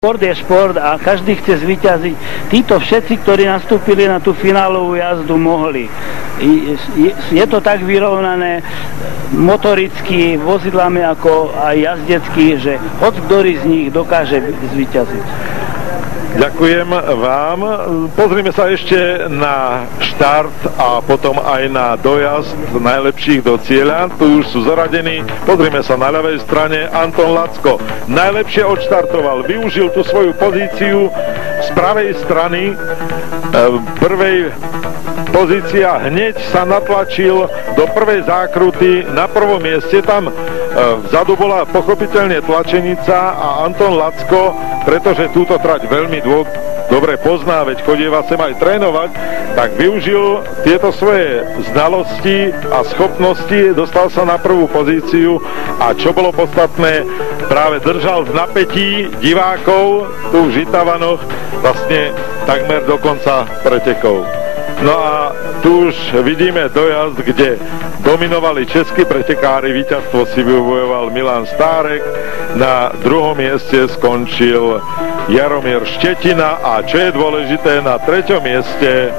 Šport je šport a každý chce zvíťaziť. Títo všetci, ktorí nastúpili na tú finálovú jazdu, mohli. Je to tak vyrovnané motoricky, vozidlami ako aj jazdecky, že hoď ktorý z nich dokáže zvíťaziť. Ďakujem vám. Pozrime sa ešte na štart a potom aj na dojazd najlepších do cieľa. Tu už sú zaradení. Pozrime sa na ľavej strane. Anton Lacko najlepšie odštartoval. Využil tú svoju pozíciu z pravej strany. Prvej pozícia hneď sa natlačil do prvej zákruty na prvom mieste. Tam vzadu bola pochopiteľne tlačenica a Anton Lacko, pretože túto trať veľmi dobre pozná, veď chodieva sem aj trénovať, tak využil tieto svoje znalosti a schopnosti, dostal sa na prvú pozíciu a čo bolo podstatné, práve držal v napätí divákov tu v Žitavanoch vlastne takmer do konca pretekov. No a tu už vidíme dojazd, kde dominovali českí pretekári, víťazstvo si vybojoval Milan Stárek, na druhom mieste skončil Jaromír Štetina a čo je dôležité, na treťom mieste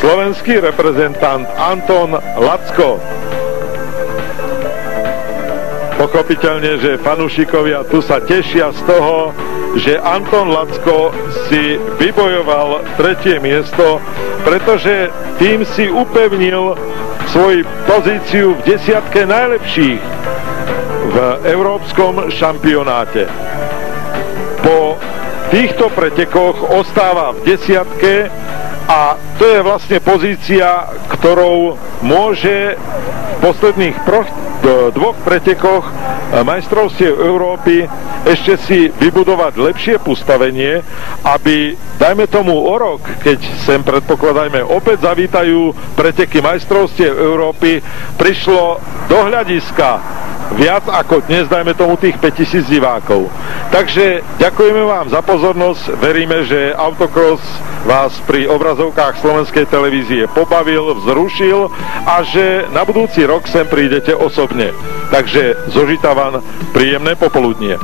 slovenský reprezentant Anton Lacko. Pochopiteľne, že fanúšikovia tu sa tešia z toho, že Anton Lacko si vybojoval tretie miesto, pretože tým si upevnil svoju pozíciu v desiatke najlepších v európskom šampionáte. Po týchto pretekoch ostáva v desiatke a to je vlastne pozícia, ktorou môže v posledných dvoch pretekoch majstrovstiev Európy ešte si vybudovať lepšie postavenie, aby, dajme tomu o rok, keď sem predpokladajme opäť zavítajú preteky majstrovstiev Európy, prišlo do hľadiska viac ako dnes, dajme tomu tých 5000 divákov. Takže ďakujeme vám za pozornosť, veríme, že autocross vás pri obrazovkách slovenskej televízie pobavil, vzrušil a že na budúci rok sem prídete osobne. Takže zo Žitavan príjemné popoludnie.